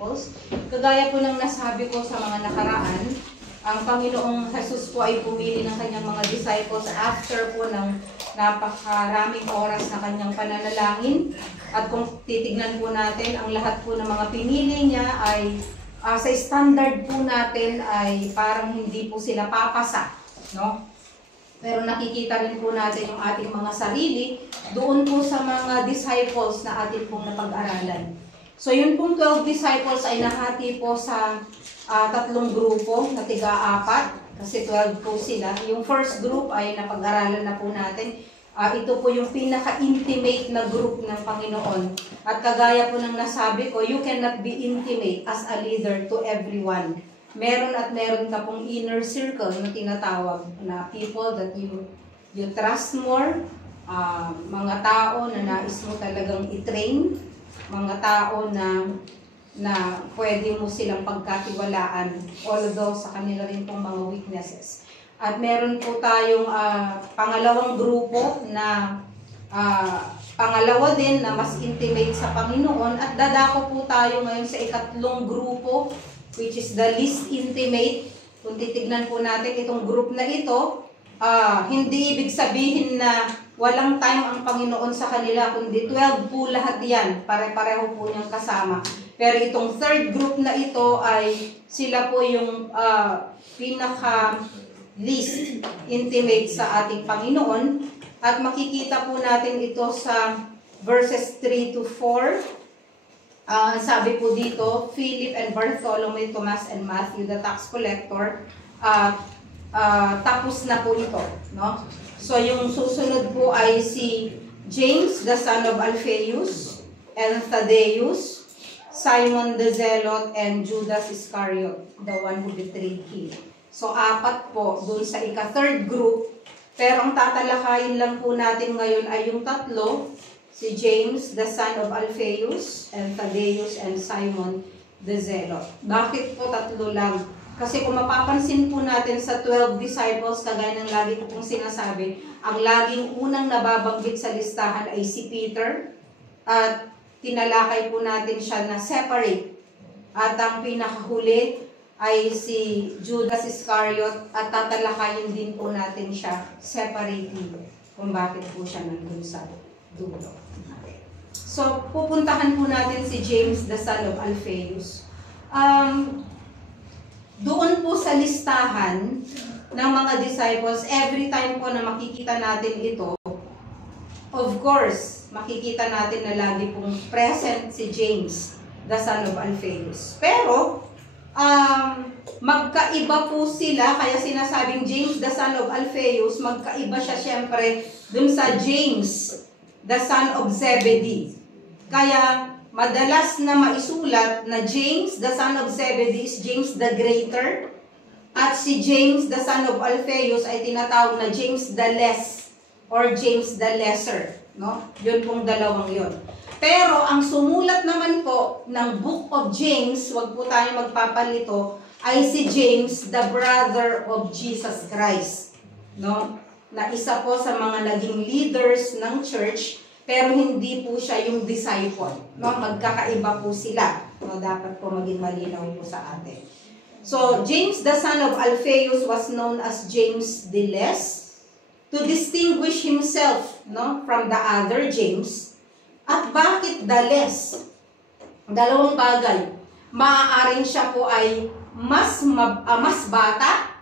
disciples. Kagaya po ng nasabi ko sa mga nakaraan, ang Panginoong Jesus po ay pumili ng kanyang mga disciples after po ng napakaraming oras na kanyang pananalangin. At kung titignan po natin, ang lahat po ng mga pinili niya ay sa standard po natin ay parang hindi po sila papasa, no? Pero nakikita rin po natin yung ating mga sarili doon po sa mga disciples na ating pong napag-aralan. So yun pong 12 disciples ay nahati po sa tatlong grupo na tiga-apat, kasi 12 po sila. Yung first group ay napag-aralan na po natin. Ito po yung pinaka-intimate na group ng Panginoon. At kagaya po ng nasabi ko, you cannot be intimate as a leader to everyone. Meron at meron ka pong inner circle na tinatawag na people that you trust more, mga tao na nais mo talagang i-train, mga tao na pwede mo silang pagkatiwalaan, although sa kanila rin pong mga weaknesses. At meron po tayong pangalawang grupo na pangalawa din na mas intimate sa Panginoon, at dadako po tayo ngayon sa ikatlong grupo, which is the least intimate. Kung titignan po natin itong group na ito, hindi ibig sabihin na walang time ang Panginoon sa kanila, kundi 12 po lahat yan, pare-pareho po niyang kasama. Pero itong third group na ito ay sila po yung pinaka-least intimate sa ating Panginoon. At makikita po natin ito sa verses 3 to 4. Sabi po dito, Philip and Bartholomew, Thomas and Matthew, the tax collector, tapos na po ito, no? So yung susunod po ay si James, the son of Alphaeus, and Thaddeus, Simon the Zealot, and Judas Iscariot, the one who betrayed him. So apat po dun sa ika-third group, pero ang tatalakayin lang po natin ngayon ay yung tatlo, si James, the son of Alphaeus, and Thaddeus, and Simon the Zealot. Bakit po tatlo lang? Kasi kung mapapansin po natin sa 12 disciples, kagaya ng lagi ko pong sinasabi, ang laging unang nababanggit sa listahan ay si Peter, at tinalakay po natin siya na separate. At ang pinakahuli ay si Judas Iscariot, at tatalakayin din po natin siya separately kung bakit po siya nandun sa dulo. So, pupuntahan po natin si James, the son of Alphaeus. Doon po sa listahan ng mga disciples, every time po na makikita natin ito, of course, makikita natin na lagi pong present si James, the son of Alphaeus. Pero, magkaiba po sila, kaya sinasabing James, the son of Alphaeus, magkaiba siya syempre dun sa James, the son of Zebedee. Kaya, madalas na maisulat na James, the son of Zebedee, is James the Greater. At si James, the son of Alphaeus, ay tinatawag na James the Less or James the Lesser. No? Yun pong dalawang yun. Pero, ang sumulat naman po ng Book of James, wag po tayo magpapalito, ay si James, the brother of Jesus Christ. No? Na isa po sa mga naging leaders ng church, pero hindi po siya yung disciple. No? Magkakaiba po sila. No? Dapat po maging malinaw po sa atin. So, James, the son of Alphaeus, was known as James the Less to distinguish himself, no, from the other James. At bakit the less? Dalawang bagay. Maaaring siya po ay mas bata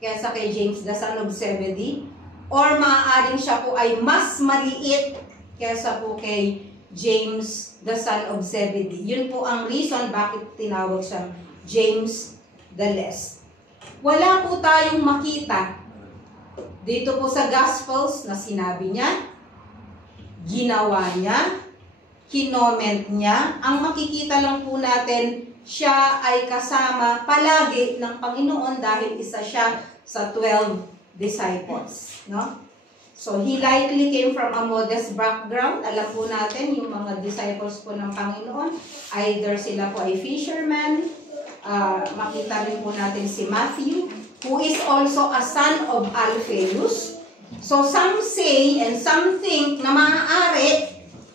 kaysa kay James, the son of Zebedee, or maaaring siya po ay mas maliit kaysa po kay James, the son of Zebedee. Yun po ang reason bakit tinawag siyang James the Less. Wala po tayong makita dito po sa Gospels na sinabi niya, ginawa niya, kinoment niya. Ang makikita lang po natin, siya ay kasama palagi ng Panginoon dahil isa siya sa 12 disciples. No? So, he likely came from a modest background. Alam po natin, yung mga disciples po ng Panginoon, either sila po ay fishermen, makita rin po natin si Matthew, who is also a son of Alphaeus. So, some say and some think na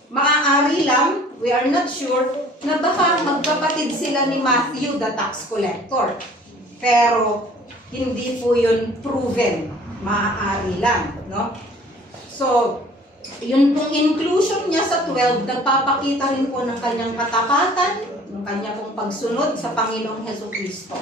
maaari lang, we are not sure, na baka magkapatid sila sila ni Matthew, the tax collector. Pero, hindi po yun proven. Maaari lang, no? So, yun pong inclusion niya sa 12, nagpapakita rin po ng kanyang katapatan, ng kanyang pong pagsunod sa Panginoong Hesukristo.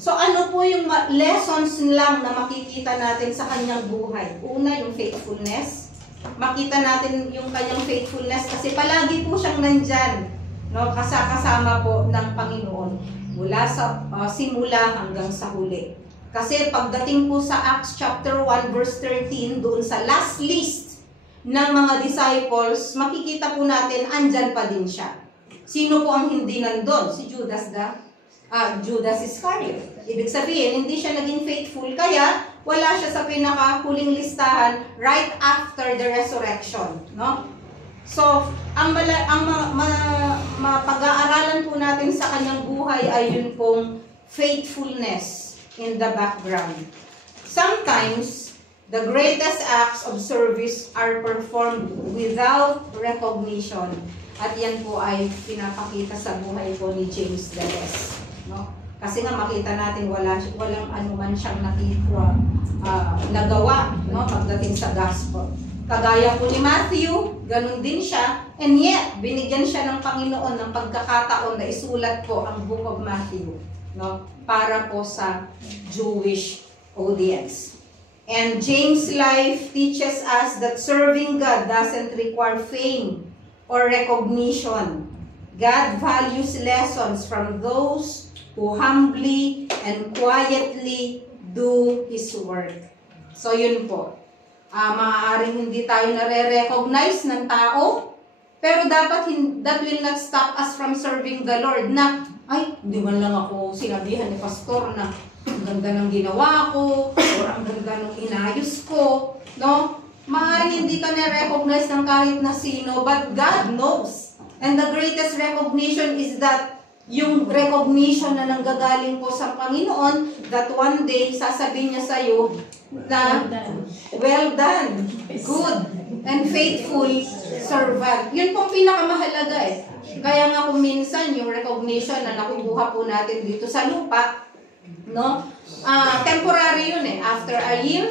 So, ano po yung lessons lang na makikita natin sa kanyang buhay? Una, yung faithfulness. Makita natin yung kanyang faithfulness kasi palagi po siyang nandyan, no? Kasama po ng Panginoon mula sa simula hanggang sa huli. Kasi pagdating po sa Acts chapter 1 verse 13, doon sa last list ng mga disciples, makikita po natin andyan pa din siya. Sino po ang hindi nandun? Si Judas Iscariot. Ibig sabihin, hindi siya naging faithful, kaya wala siya sa pinakahuling listahan right after the resurrection, no? So, ang pag-aaralan po natin sa kanyang buhay ay yun pong faithfulness in the background. Sometimes, the greatest acts of service are performed without recognition. At yan po ay pinapakita sa buhay po ni James the Less, no? Kasi nga makita natin walang anuman siyang nagawa, no, pagdating sa gospel. Kagaya po ni Matthew, ganun din siya, and yet binigyan siya ng Panginoon ng pagkakataon na isulat po ang Book of Matthew, no, para po sa Jewish audience. And James' life teaches us that serving God doesn't require fame or recognition. God values lessons from those who humbly and quietly do His work. So yun po. Maaaring hindi tayo nare-recognize ng tao, pero dapat that will not stop us from serving the Lord na, ay, hindi man lang ako sinabihan ni pastor na ang ganda ng ginawa ko, or ang ganda ng inayos ko, no? Maaaring hindi ka na-recognize ng kahit na sino, but God knows. And the greatest recognition is that yung recognition na nanggagaling po sa Panginoon, that one day, sasabihin niya sa'yo na, well done, good, and faithful servant. Yun pong pinakamahalaga eh. Kaya nga kung minsan yung recognition na nakukuha po natin dito sa lupa, no? Temporary yun eh. After a year,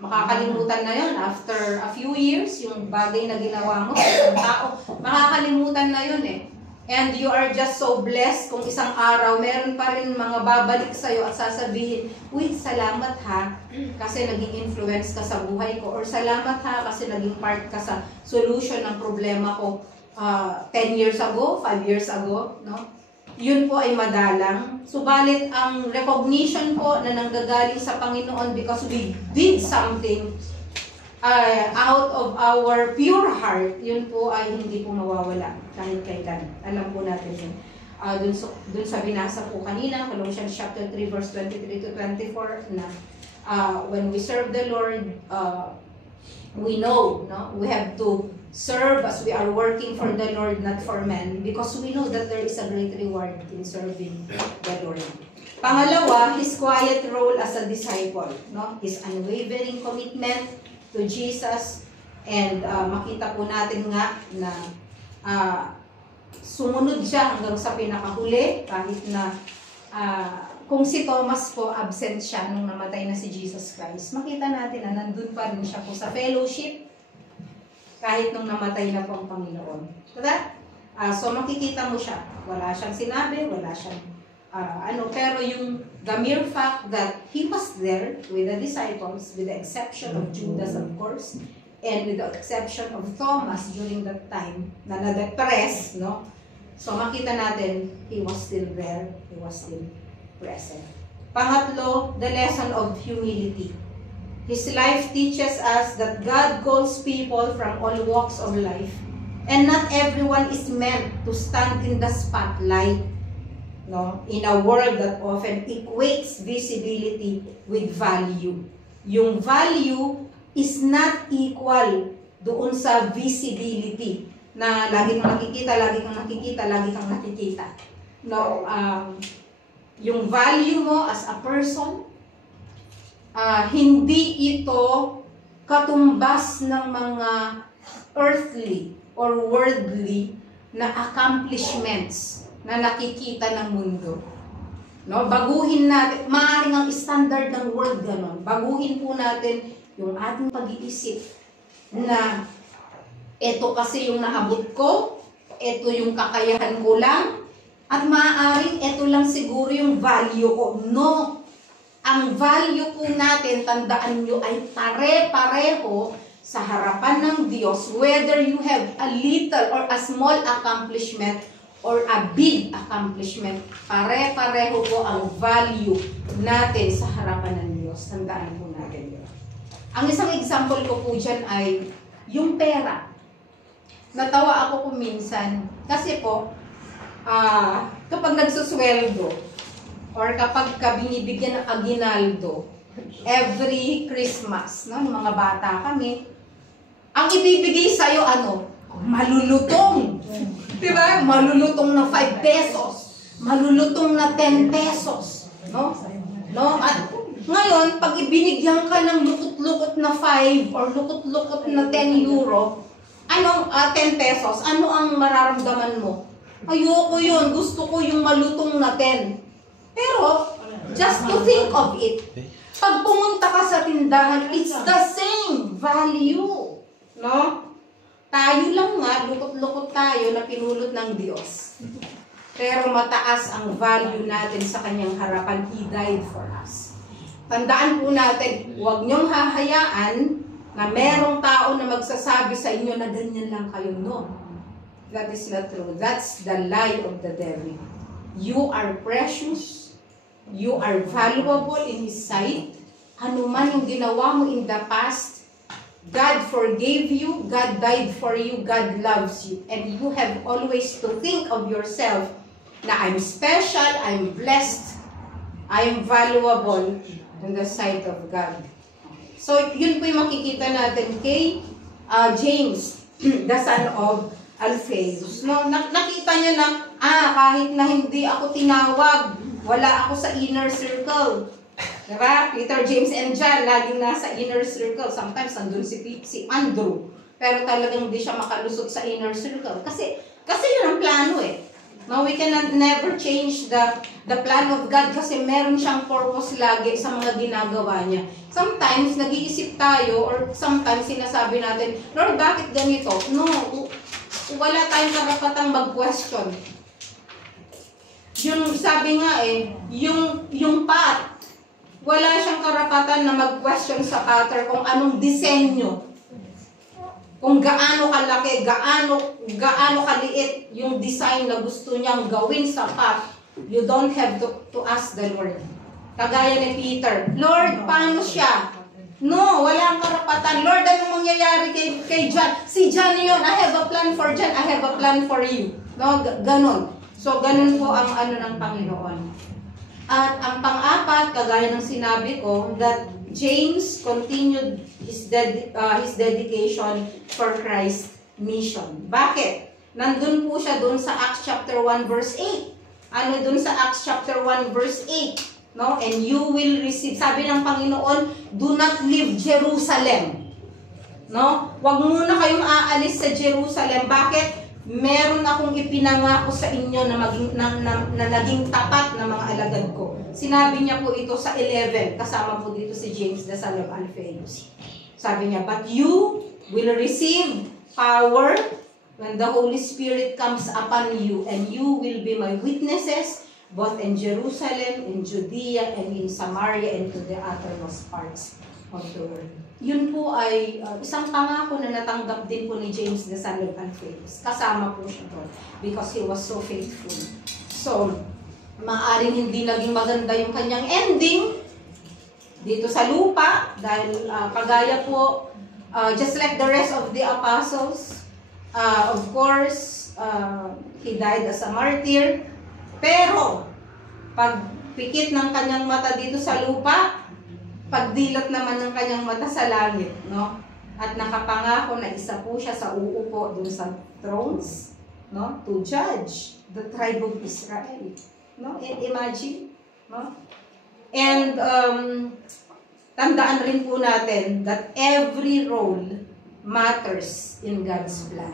makakalimutan na yun. After a few years, yung bagay na ginawa mo sa isang tao, makakalimutan na yun eh. And you are just so blessed kung isang araw, meron pa rin mga babalik sa'yo at sasabihin, uy, salamat ha, kasi naging influence ka sa buhay ko. Or salamat ha, kasi naging part ka sa solution ng problema ko 10 years ago, 5 years ago, no? Yun po ay madalang. Subalit ang recognition po na nanggagaling sa Panginoon because we did something out of our pure heart, yun po ay hindi po mawawala kahit kailan. Alam po natin yun. Dun sa binasa po kanina, Colossians chapter 3 verse 23 to 24, na when we serve the Lord, we know, no, we have to serve as we are working for the Lord, not for men, because we know that there is a great reward in serving the Lord. Pangalawa, His quiet role as a disciple, no? His unwavering commitment to Jesus, and makita po natin nga na sumunod siya hanggang sa pinakahuli, kahit na kung si Thomas po absent siya nung namatay na si Jesus Christ, makita natin na nandun pa rin siya po sa fellowship kahit nung namatay na po ang Panginoon. Diba? So makikita mo siya, wala siyang sinabi, wala siyang pero yung the mere fact that he was there with the disciples, with the exception of Judas, of course, and with the exception of Thomas during that time na na-depress, no? So makita natin, he was still there, he was still present. Pangatlo, the lesson of humility. His life teaches us that God calls people from all walks of life, and not everyone is meant to stand in the spotlight, no, in a world that often equates visibility with value. Yung value is not equal doon sa visibility na lagi kang nakikita, lagi kang nakikita, lagi kang nakikita. No, yung value mo as a person, hindi ito katumbas ng mga earthly or worldly na accomplishments na nakikita ng mundo. No, baguhin natin, maaaring ang standard ng world ganon. Baguhin po natin yung ating pag-iisip na eto kasi yung naabot ko, eto yung kakayahan ko lang, at maaaring eto lang siguro yung value ko. No, ang value po natin, tandaan nyo, ay pare-pareho sa harapan ng Diyos, whether you have a little or a small accomplishment or a big accomplishment, pare-pareho po ang value natin sa harapan ng Diyos. Tandaan po natin yun. Ang isang example ko po dyan ay yung pera. Natawa ako kung minsan, kasi po, kapag nagsusweldo, or kapag binibigyan ng aginaldo, every Christmas, no, mga bata kami, ang ibibigay sa'yo, malulutong. Diba? Malulutong na 5 pesos. Malulutong na 10 pesos. No? At ngayon, pag ibinigyan ka ng lukot-lukot na 5 or lukot-lukot na 10 euro, 10 pesos, ano ang mararamdaman mo? Ayoko yun. Gusto ko yung malutong na 10. Pero, just to think of it, pag pumunta ka sa tindahan, it's the same value. No? Tayo lang nga, lukot-lukot tayo na pinulot ng Diyos. Pero mataas ang value natin sa kanyang harapan. He died for us. Tandaan po natin, huwag niyong hahayaan na merong tao na magsasabi sa inyo na ganyan lang kayo. No. That is not true. That's the lie of the devil. You are precious. You are valuable in His sight. Ano man yung ginawa mo in the past, God forgave you, God died for you, God loves you. And you have always to think of yourself na I'm special, I'm blessed, I'm valuable in the sight of God. So, yun po yung makikita natin kay James, the son of Alphaeus. No, nakita niya na, kahit na hindi ako tinawag, wala ako sa inner circle. Diba? Peter, James, and John, laging nasa inner circle. Sometimes, nandun si Andrew. Pero talagang hindi siya makalusot sa inner circle. Kasi yun ang plano eh. No, we cannot never change the plan of God kasi meron siyang purpose lagi sa mga ginagawa niya. Sometimes, nag-iisip tayo or sometimes sinasabi natin, Lord, bakit ganito? No, wala tayong karapatang mag-question. Yung sabi nga yung path, wala siyang karapatan na mag-question sa pattern kung anong disenyo. Kung gaano kalaki, gaano kaliit yung design na gusto niyang gawin sa path, you don't have to ask the Lord. Kagaya ni Peter, Lord, paano siya? No, wala ang karapatan. Lord, anong mangyayari kay John? Si John yun. I have a plan for John. I have a plan for you. No, ganon. So, ganon po ang ng Panginoon. At ang pang-apat, kagaya ng sinabi ko, that James continued his dedication for Christ's mission. Bakit? Nandun po siya dun sa Acts chapter 1 verse 8. Ano dun sa Acts chapter 1 verse 8? No? And you will receive, sabi ng Panginoon, do not leave Jerusalem. No? Huwag muna kayong aalis sa Jerusalem. Bakit? Meron akong ipinangako sa inyo na naging tapat na mga alagad ko. Sinabi niya po ito sa 11, kasama po dito si James, the son of Alphaeus. Sabi niya, but you will receive power when the Holy Spirit comes upon you, and you will be my witnesses both in Jerusalem, in Judea, and in Samaria, and to the uttermost parts of the world. Yun po ay isang pangako na natanggap din po ni James, the son of Alphaeus. Kasama po siya doon because he was so faithful. So, maaaring hindi naging maganda yung kanyang ending dito sa lupa dahil kagaya po, just like the rest of the apostles, of course, he died as a martyr. Pero, pag pikit ng kanyang mata dito sa lupa, pagdilot naman ng kanyang mata sa langit, no? At nakapangako na isa po siya sa uupo dun sa thrones, no? To judge the tribe of Israel, no? And imagine, no? And tandaan rin po natin that every role matters in God's plan.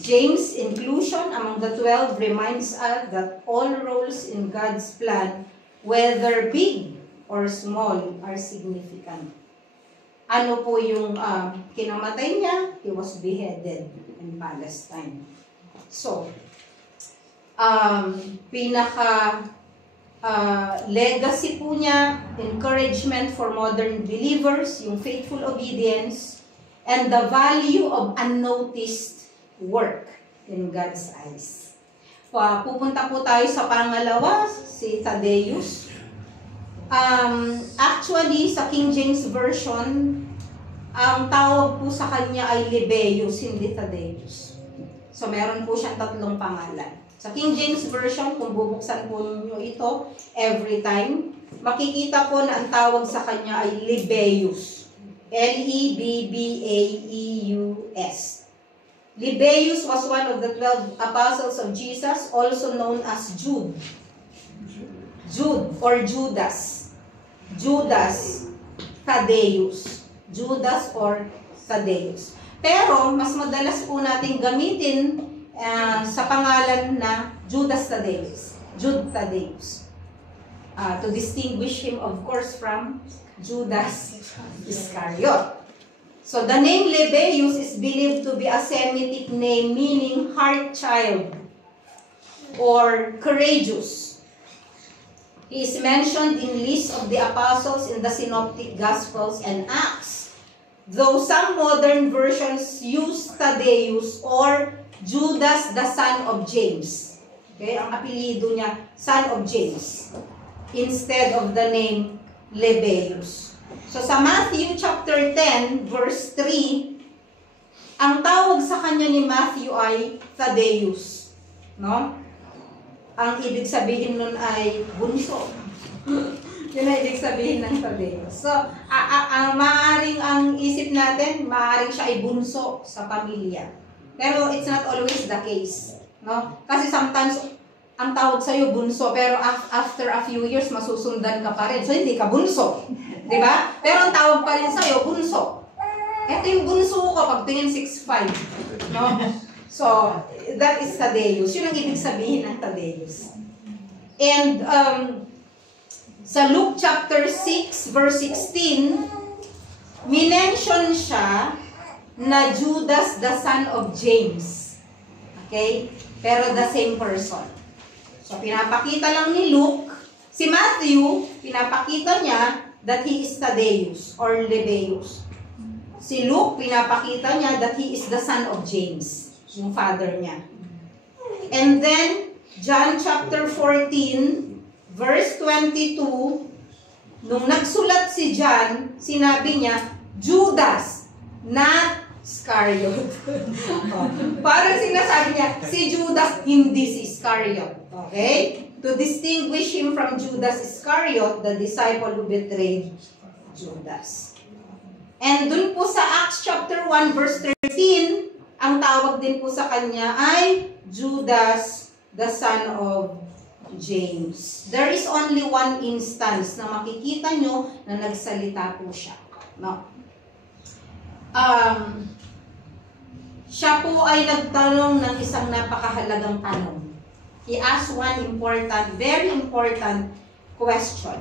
James' inclusion among the 12 reminds us that all roles in God's plan, whether big or small, are significant. Ano po yung kinamatay niya? He was beheaded in Palestine. So, legacy po niya, encouragement for modern believers, yung faithful obedience, and the value of unnoticed work in God's eyes. Pupunta po tayo sa pangalawa, si Thaddeus. Actually, sa King James Version, ang tawag po sa kanya ay Lebbeus, hindi Thaddeus. So, meron po siyang 3 pangalan. Sa King James Version, kung bubuksan po ninyo ito every time, makikita po na ang tawag sa kanya ay Lebbeus. Lebbeus. Lebbeus was one of the 12 apostles of Jesus, also known as Jude or Judas. Judas Thaddeus. Judas or Thaddeus. Pero, mas madalas po natin gamitin sa pangalan na Judas Thaddeus. Jude Thaddeus. To distinguish him, of course, from Judas Iscariot. So, the name Lebbeus is believed to be a Semitic name meaning heart child or courageous. He is mentioned in lists of the apostles in the Synoptic Gospels and Acts, though some modern versions use Thaddeus or Judas the son of James. Okay, ang apelyido niya, son of James, instead of the name Lebbeus. So sa Matthew chapter 10, verse 3, ang tawag sa kanya ni Matthew ay Thaddeus. No? Ang ibig sabihin nun ay bunso. Yun ang ibig sabihin ng Thaddeus. So, maaaring ang isip natin, maaaring siya ay bunso sa pamilya. Pero it's not always the case. No? Kasi sometimes, ang tawag sa'yo bunso, pero after a few years, masusundan ka pa rin. So, hindi ka bunso. Diba? Pero ang tawag pa rin sa'yo, bunso. Ito yung bunso ko, pagtingin 6'5". No? So, that is Thaddeus. Yun ang ibig sabihin ng Thaddeus. And sa Luke chapter 6, verse 16, minention siya na Judas, the son of James. Okay? Pero the same person. So, pinapakita lang ni Luke, si Matthew, pinapakita niya that he is Thaddeus or Lebbeus. Si Luke, pinapakita niya that he is the son of James, yung father niya. And then, John chapter 14, verse 22, nung nagsulat si John, sinabi niya, Judas, not Iscariot. Parang sinasabi niya, si Judas, hindi si Iscariot. Okay? To distinguish him from Judas Iscariot, the disciple who betrayed Judas. And dun po sa Acts chapter 1, verse 13, ang tawag din po sa kanya ay Judas, the son of James. There is only one instance na makikita nyo na nagsalita po siya. No? Siya po ay nagtanong ng isang napakahalagang tanong. He asked one important, very important question.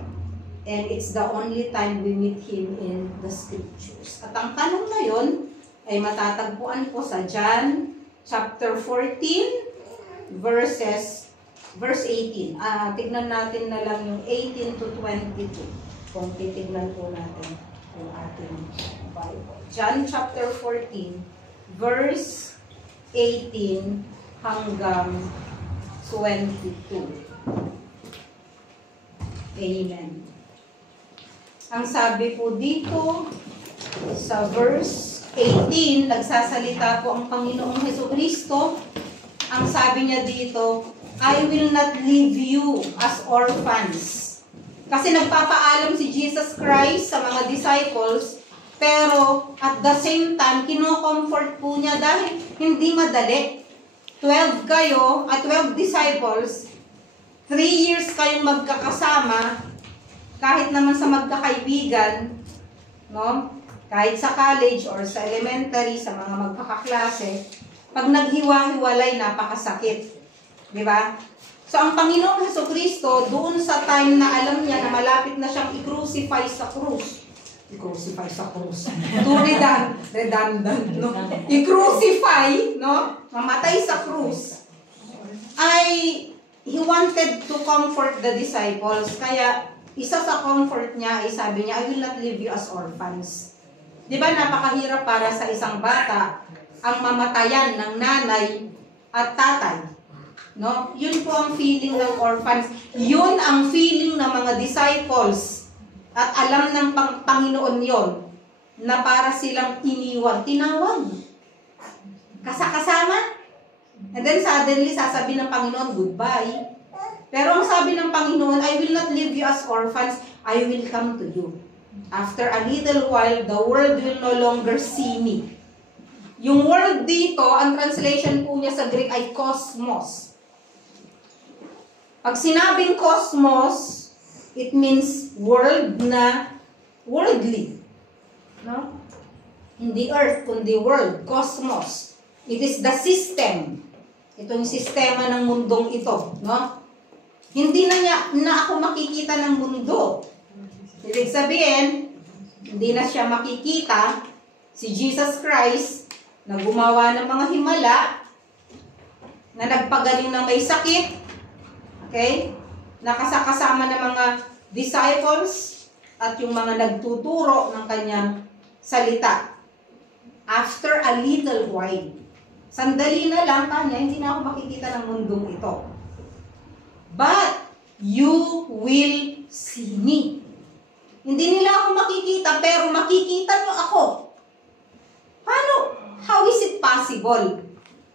And it's the only time we meet him in the scriptures. At ang tanong na yun ay matatagpuan po sa John chapter 14 verse 18. Tignan natin na lang yung 18 to 22 kung titignan po natin yung ating Bible. John chapter 14 verse 18 hanggang 22. Amen. Ang sabi po dito sa verse 18, nagsasalita po ang Panginoong Jesucristo. Ang sabi niya dito, I will not leave you as orphans. Kasi nagpapaalam si Jesus Christ sa mga disciples, pero at the same time, kino-comfort po niya dahil hindi madali. 12 kayo, at 12 disciples, 3 years kayong magkakasama, kahit naman sa magkakaibigan, no? Kahit sa college or sa elementary, sa mga magkakaklase, Pag naghiwa-hiwalay, napakasakit. Di ba? So, ang Panginoong Jesucristo, doon sa time na alam niya na malapit na siyang i-crucify sa krus. I-crucify sa krus. Redundant, no? I-crucify, no? Mamatay sa krus. He wanted to comfort the disciples. Kaya, isa sa comfort niya ay sabi niya, I will not leave you as orphans. Di ba, napakahirap para sa isang bata ang mamatayan ng nanay at tatay. No? Yun po ang feeling ng orphans. Yun ang feeling ng mga disciples. At alam ng Panginoon yon na para silang iniwan. Tinawag. Kasama. And then suddenly, sasabi ng Panginoon, goodbye. Pero ang sabi ng Panginoon, I will not leave you as orphans. I will come to you. After a little while, the world will no longer see me. Yung word dito, ang translation po niya sa Greek ay cosmos. Pag sinabing cosmos, it means world na worldly. No? Hindi earth, kundi world, cosmos. It is the system. Ito yung sistema ng mundong ito. No? Hindi na ako makikita ng mundo. Ibig sabihin, hindi na siya makikita si Jesus Christ na gumawa ng mga himala, na nagpagaling ng may sakit, okay? Nakasakasama ng mga disciples at yung mga nagtuturo ng kanyang salita. After a little while, sandali na lang kanya, hindi na ako makikita ng mundong ito. But you will see me. Hindi nila ako makikita, pero makikita nyo ako. Paano? How is it possible?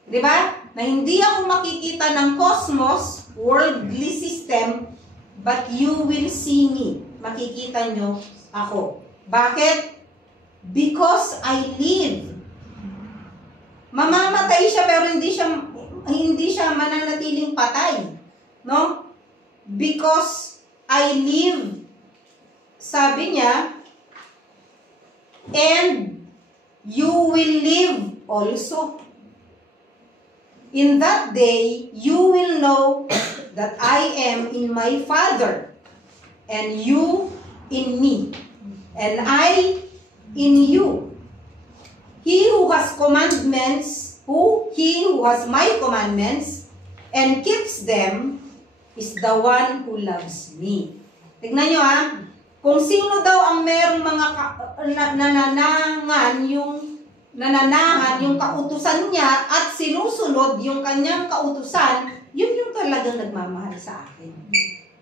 Diba? Na hindi ako makikita ng cosmos, worldly system, but you will see me. Makikita nyo ako. Bakit? Because I live. Mamamatay siya pero hindi siya mananatiling patay. No? Because I live. Sabi niya, and you will live also. In that day, you will know that I am in my Father, and you in me, and I in you. He who has my commandments, and keeps them, is the one who loves me. Tignan nyo kung sino daw ang merong mga nananahan yung kautusan niya at sinusunod yung kanyang kautusan, yun yung talagang nagmamahal sa akin.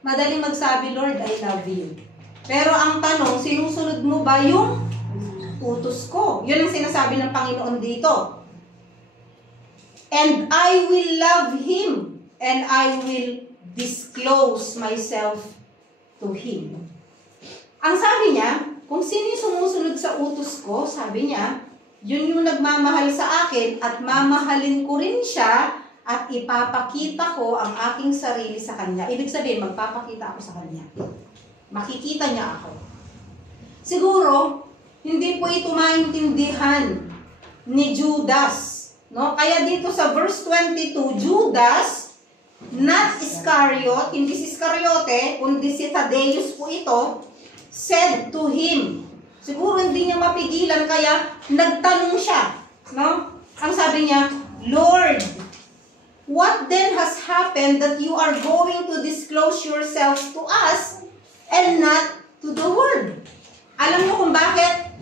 Madaling magsabi, Lord, I love you. Pero ang tanong, sinusunod mo ba yung utos ko? Yun ang sinasabi ng Panginoon dito. And I will love Him, and I will disclose myself to Him. Ang sabi niya, kung sino yung sumusunod sa utos ko, sabi niya, yun yung nagmamahal sa akin at mamahalin ko rin siya at ipapakita ko ang aking sarili sa kanya. Ibig sabihin, magpapakita ako sa kanya. Makikita niya ako. Siguro, hindi po ito maintindihan ni Judas. No? Kaya dito sa verse 22, Judas, not Iscariot, hindi si Iscariote, kundi si Thaddeus po ito, said to him. Siguro hindi niya mapigilan, kaya nagtanong siya. No? Ang sabi niya, Lord, what then has happened that you are going to disclose yourself to us and not to the world? Alam mo kung bakit?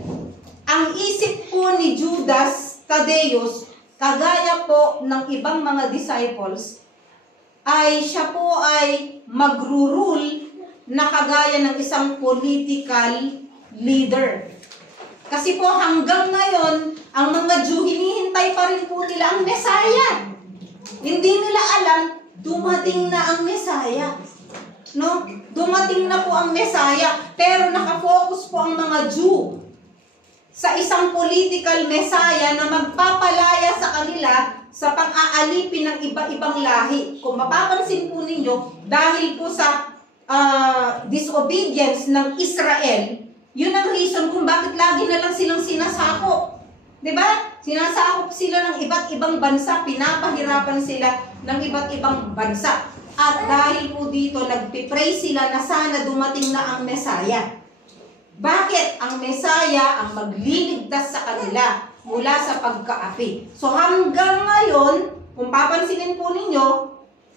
Ang isip po ni Judas Thaddeus, kagaya po ng ibang mga disciples, ay siya po ay magrurule na kagaya ng isang political leader. Kasi po hanggang ngayon, ang mga Jew, hinihintay pa rin po nila ang Messiah. Hindi nila alam, dumating na ang Messiah. No? Dumating na po ang Messiah, pero nakafocus po ang mga Jew sa isang political Messiah na magpapalaya sa kanila sa pang-aalipin ng iba-ibang lahi. Kung mapapansin po ninyo, dahil po sa disobedience ng Israel, yun ang reason kung bakit lagi na lang silang sinasakop. Diba? Sinasakop sila ng iba't ibang bansa, pinapahirapan sila ng iba't ibang bansa. At dahil po dito, nagpipray sila na sana dumating na ang Mesaya. Bakit? Ang Mesaya ang magliligtas sa kanila mula sa pagkaapi. So hanggang ngayon, kung papansinin po ninyo,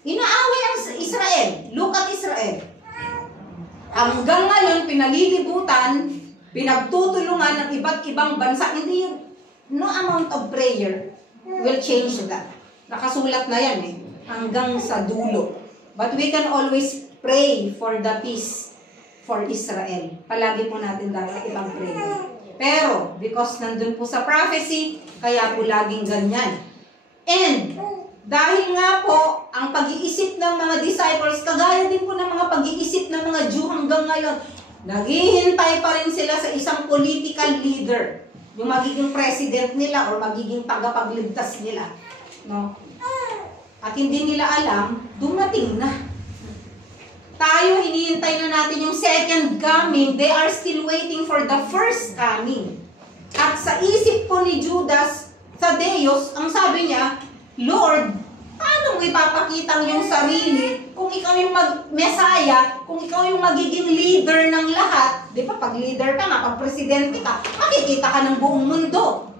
inaaway ang Israel. Look at Israel. Hanggang ngayon, pinalilibutan, pinagtutulungan ng iba't ibang bansa. Hindi yun, no amount of prayer will change that. Nakasulat na yan hanggang sa dulo. But we can always pray for the peace for Israel. Palagi po natin dapat ibang prayer. Pero, because nandun po sa prophecy, kaya po laging ganyan. And, dahil nga po, ang pag-iisip ng mga disciples, kagaya din po ng mga pag-iisip ng mga Jew hanggang ngayon, naghihintay pa rin sila sa isang political leader, yung magiging president nila or magiging tagapagligtas nila. No? At hindi nila alam, dumating na. Tayo, hinihintay na natin yung second coming. They are still waiting for the first coming. At sa isip po ni Judas Thaddeus, ang sabi niya, Lord, paano mo ipapakita yung sarili kung ikaw yung Mesaya, kung ikaw yung magiging leader ng lahat? Di ba, pag leader ka nga, pag presidente ka, makikita ka ng buong mundo.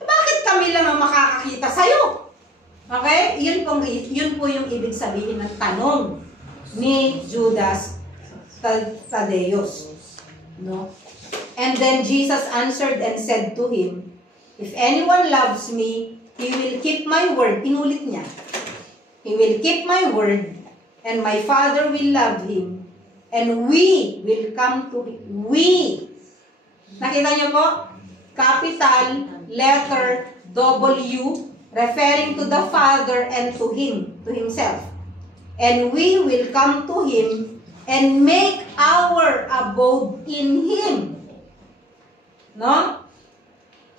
Bakit kami lang ang makakakita sa'yo? Okay? Yun po yung ibig sabihin ng tanong ni Judas Thaddeus. No? And then Jesus answered and said to him, if anyone loves me, he will keep my word. Inulit niya. He will keep my word, and my Father will love him, and we will come to him. We. Nakita niyo po? Capital letter W, referring to the Father and to him, to himself. And we will come to him and make our abode in him. No?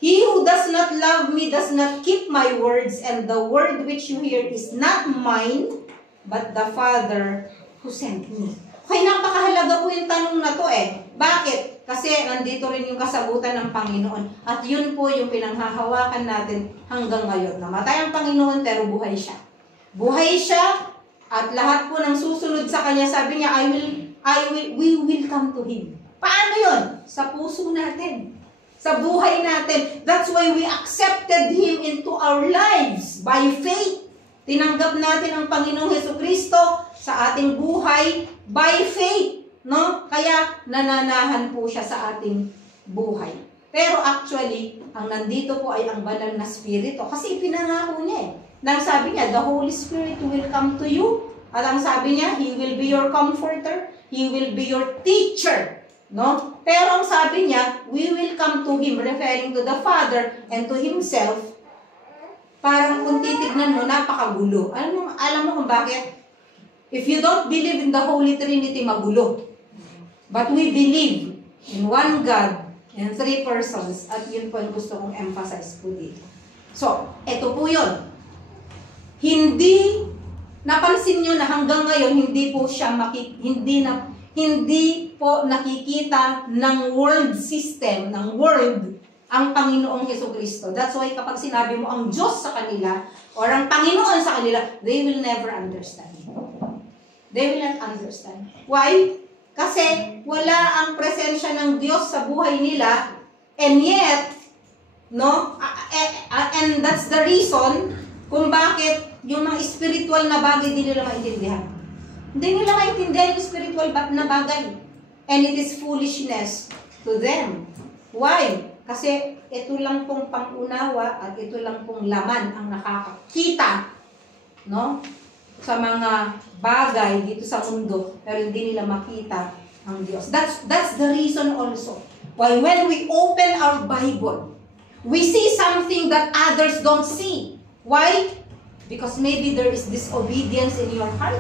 He who does not love me does not keep my words, and the word which you hear is not mine, but the Father who sent me. Okay, napakahalaga po yung tanong na to Bakit? Kasi nandito rin yung kasagutan ng Panginoon. At yun po yung pinanghahawakan natin hanggang ngayon. Namatay ang Panginoon pero buhay siya. Buhay siya at lahat po ng susunod sa Kanya, sabi niya, we will come to Him. Paano yun? Sa puso natin. Sa buhay natin. That's why we accepted Him into our lives by faith. Tinanggap natin ang Panginoong Hesukristo sa ating buhay by faith. No? Kaya nananahan po siya sa ating buhay. Pero actually, ang nandito po ay ang banal na Espiritu. Kasi ipinangako niya Nang sabi niya, the Holy Spirit will come to you. At ang sabi niya, He will be your comforter. He will be your teacher. No? Pero ang sabi niya, we will come to Him, referring to the Father and to Himself. Parang kung titignan mo, napakagulo. Alam mo kung bakit? If you don't believe in the Holy Trinity, magulo. But we believe in one God and three persons. At yun po yung gusto kong emphasize po dito. So, eto po yun. Hindi, napansin nyo na hanggang ngayon, hindi po siya hindi po nakikita ng world system, ng world, ang Panginoong Hesukristo. That's why kapag sinabi mo ang Diyos sa kanila, or ang Panginoon sa kanila, they will never understand. They will not understand. Why? Kasi wala ang presensya ng Diyos sa buhay nila, and yet, no? And that's the reason kung bakit yung mga spiritual na bagay hindi nila maintindihan. Hindi nila maintindihan yung spiritual na bagay. And it is foolishness to them. Why? Kasi ito lang pong pangunawa at ito lang pong laman ang nakakakita, no? Sa mga bagay dito sa mundo, pero hindi nila makita ang Diyos. That's the reason also why when we open our Bible, we see something that others don't see. Why? Because maybe there is disobedience in your heart.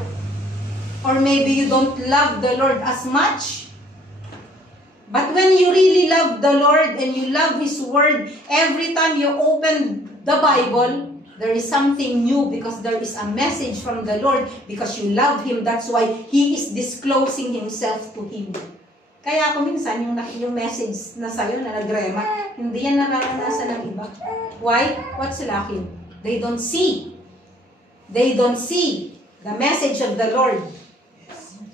Or maybe you don't love the Lord as much. But when you really love the Lord and you love His Word, every time you open the Bible, there is something new because there is a message from the Lord because you love Him. That's why He is disclosing Himself to Him. Kaya ako minsan, yung message na sa'yo na nagrema, hindi yan nararanasan ng iba. Why? What's lacking? They don't see. They don't see the message of the Lord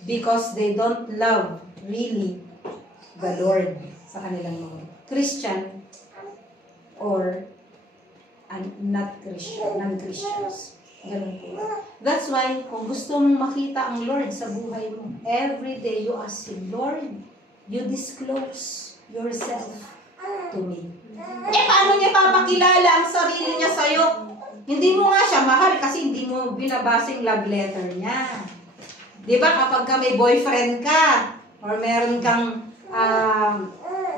because they don't love really the Lord sa kanilang mga Christian or not Christian, non-Christians. Ganun po. That's why, kung gusto mong makita ang Lord sa buhay mo, every day you ask Him, Lord, you disclose yourself to me. Paano niya papakilala ang sarili niya sa'yo? Hindi mo nga siya mahal kasi hindi mo binabasa yung love letter niya. Di ba kapag ka may boyfriend ka, or meron kang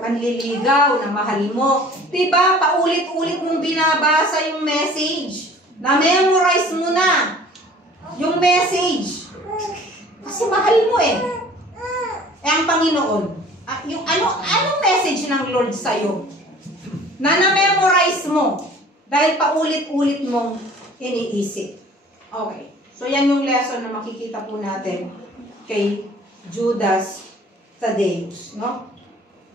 manliligaw na mahal mo, di ba paulit-ulit mong binabasa yung message. Na-memorize mo na yung message. Kasi mahal mo eh. Ang Panginoon, yung anong message ng Lord sa'yo na na-memorize mo dahil paulit-ulit mong iniisip. Okay. So, yan yung lesson na makikita po natin kay Judas Thaddeus, no?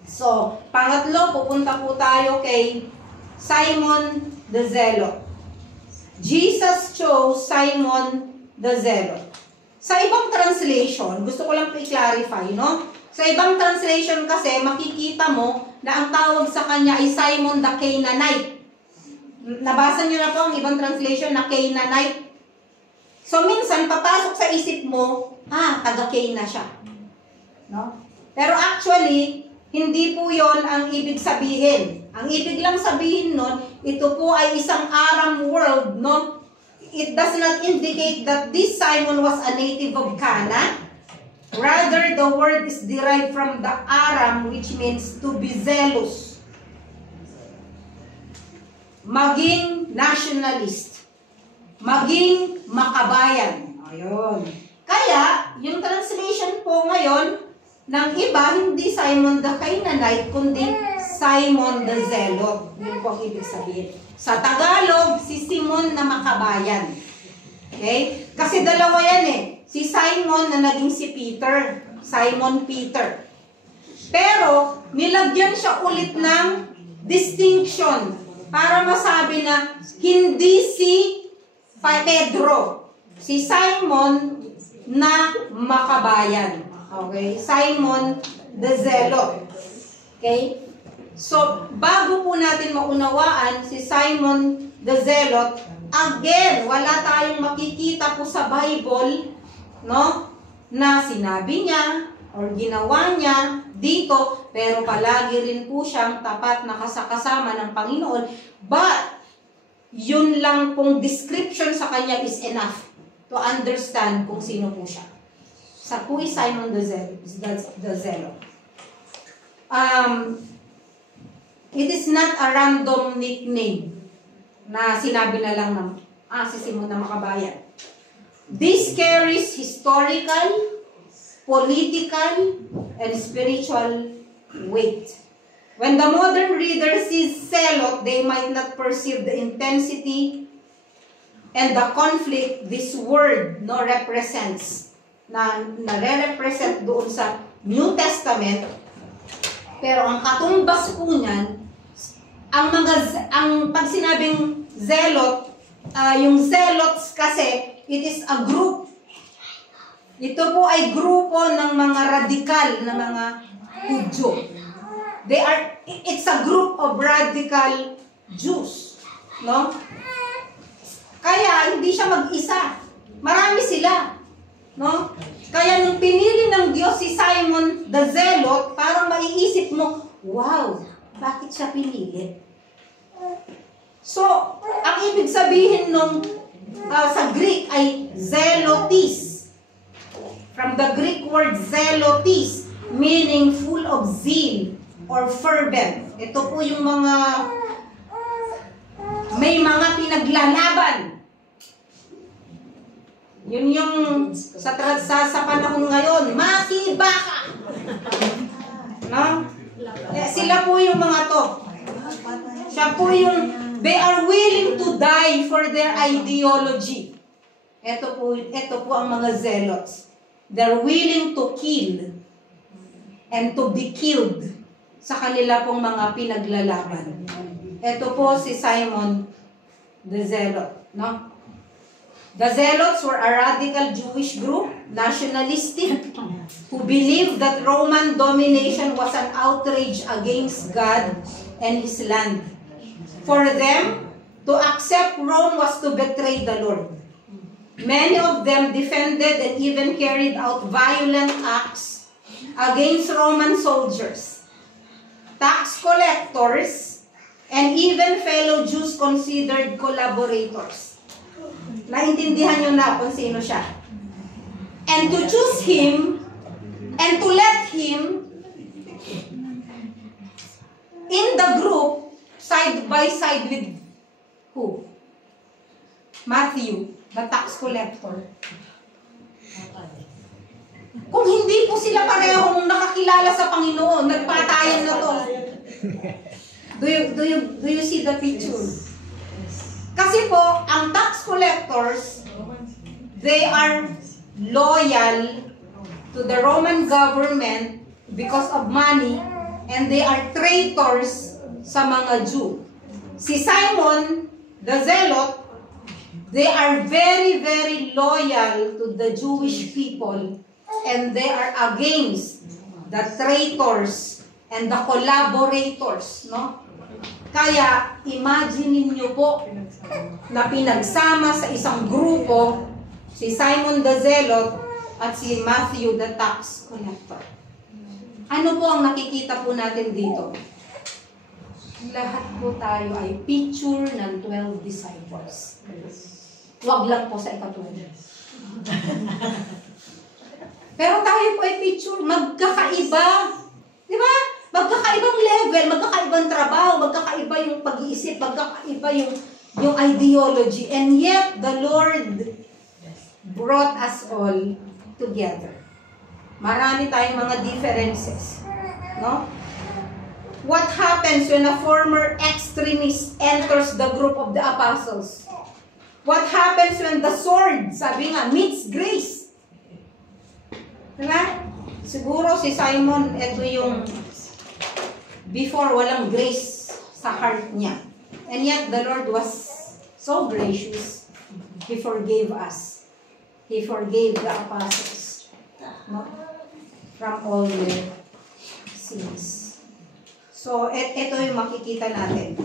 So, pangatlo, pupunta po tayo kay Simon the Zealot. Jesus chose Simon the Zealot. Sa ibang translation, gusto ko lang i-clarify, no? Sa ibang translation kasi, makikita mo na ang tawag sa kanya ay Simon the Canaanite. Nabasa niyo na po ang ibang translation na Canaanite. So, minsan, papasok sa isip mo, taga-Cana siya. No? Pero actually, hindi po yon ang ibig sabihin. Ang ibig lang sabihin nun, ito po ay isang Aram word, no? It does not indicate that this Simon was a native of Cana. Rather, the word is derived from the Aram, which means to be zealous. Maging nationalist. Maging makabayan. Ayun. Kaya, yung translation po ngayon ng iba, hindi Simon the Canaanite, kundi Simon the Zealot. Yun po ang ibig sabihin. Sa Tagalog, si Simon na makabayan. Okay? Kasi dalawa yan eh. Si Simon na naging si Peter. Simon Peter. Pero, nilagyan siya ulit ng distinction para masabi na hindi si Pedro. Si Simon na makabayan. Okay? Simon the Zealot. Okay? So, bago po natin maunawaan si Simon the Zealot, again, wala tayong makikita po sa Bible, no, na sinabi niya or ginawa niya dito, pero palagi rin po siyang tapat na kasama ng Panginoon. But, yun lang pong description sa kanya is enough to understand kung sino po siya. Sa who is Simon the Zealot? It is not a random nickname na sinabi na lang ng si Simon na makabayan. This carries historical, political, and spiritual weight. When the modern reader sees zealot, they might not perceive the intensity and the conflict this word represents. Na nare-represent doon sa New Testament. Pero ang katumbas po niyan, ang pag sinabing zealot, yung zealots kasi, it is a group. Ito po ay grupo ng mga radikal na mga Hudyo. It's a group of radical Jews. No? Kaya, hindi siya mag-isa. Marami sila. No? Kaya nung pinili ng Diyos si Simon the Zealot, parang maiisip mo, wow, bakit siya pinili? So, ang ibig sabihin nung sa Greek ay zealotis. From the Greek word zealotis, meaning full of zeal or fervent. Ito po yung may mga pinaglalaban. Yun yung sa panahon ngayon, makibaka. No? Sila po yung mga to. Siya po yung, they are willing to die for their ideology. Ito po ang mga zealots. They're willing to kill and to be killed sa kanila pong mga pinaglalaban. Ito po si Simon the Zealot. No? The Zealots were a radical Jewish group, nationalistic, who believed that Roman domination was an outrage against God and His land. For them, to accept Rome was to betray the Lord. Many of them defended and even carried out violent acts against Roman soldiers, tax collectors, and even fellow Jews considered collaborators. Naintindihan nyo na kung sino siya. And to choose him and to let him in the group side by side with who? Matthew, the tax collector. Kung hindi po sila parehong nakakilala sa Panginoon, nagpatayan na to. Do you see the picture? Kasi po, ang tax collectors, they are loyal to the Roman government because of money, and they are traitors sa mga Jew. Si Simon, the Zealot, they are very, very loyal to the Jewish people, and they are against the traitors and the collaborators, no? Kaya, imagine niyo po na pinagsama sa isang grupo si Simon the Zealot at si Matthew the tax collector. Ano po ang nakikita po natin dito? Lahat po tayo ay picture ng 12 disciples. Huwag lang po sa ika-12. Pero tayo po ay picture, magkakaiba. Di ba? Magkakaibang level, magkakaibang trabaho, magkakaiba yung pag-iisip, magkakaiba yung ideology. And yet, the Lord brought us all together. Marami tayong mga differences. No? What happens when a former extremist enters the group of the apostles? What happens when the sword, sabi nga, meets grace? Diba? Siguro si Simon, ito yung before walang grace sa heart niya. And yet the Lord was so gracious. He forgave us. He forgave the apostles, no? From all their sins. So, ito yung makikita natin.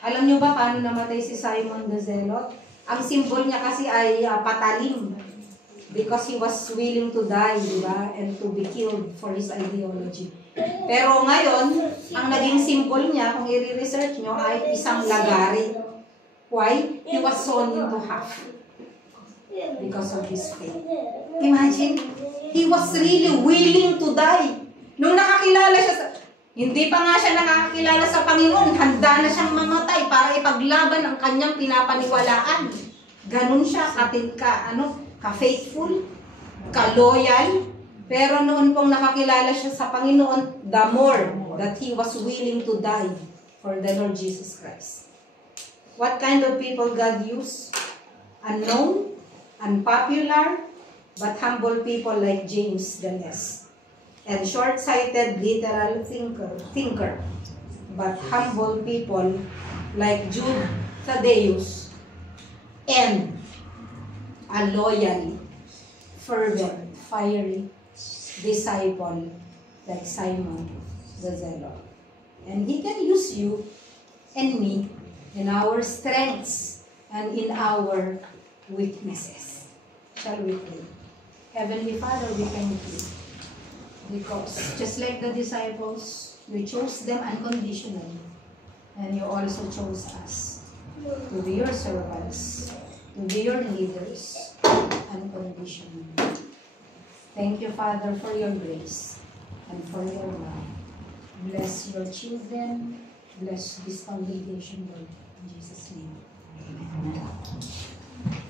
Alam nyo ba paano namatay si Simon the Zealot? Ang symbol niya kasi ay patalim. Because he was willing to die, di ba? And to be killed for his ideology. Pero ngayon, ang naging symbol niya, kung i-research nyo, ay isang lagari. Why? He was sawn into half. Because of his faith. Imagine, he was really willing to die. Nung nakakilala siya sa... Hindi pa nga siya nakakilala sa Panginoon, handa na siyang mamatay para ipaglaban ang kanyang pinapaniwalaan. Ganun siya, ka-faithful, ka-loyal. Pero noon pong nakakilala siya sa Panginoon, the more that he was willing to die for the Lord Jesus Christ. What kind of people God used? Unknown, unpopular, but humble people like James the Less. And short-sighted, literal thinker, but humble people like Jude Thaddeus, and a loyal, fervent, fiery disciple like Simon the Zealot. And He can use you and me in our strengths and in our weaknesses. Shall we pray? Heavenly Father, we thank you. Because just like the disciples, you chose them unconditionally. And you also chose us to be your servants, to be your leaders unconditionally. Thank you, Father, for your grace and for your love. Bless your children. Bless this congregation, Lord. In Jesus' name. Amen.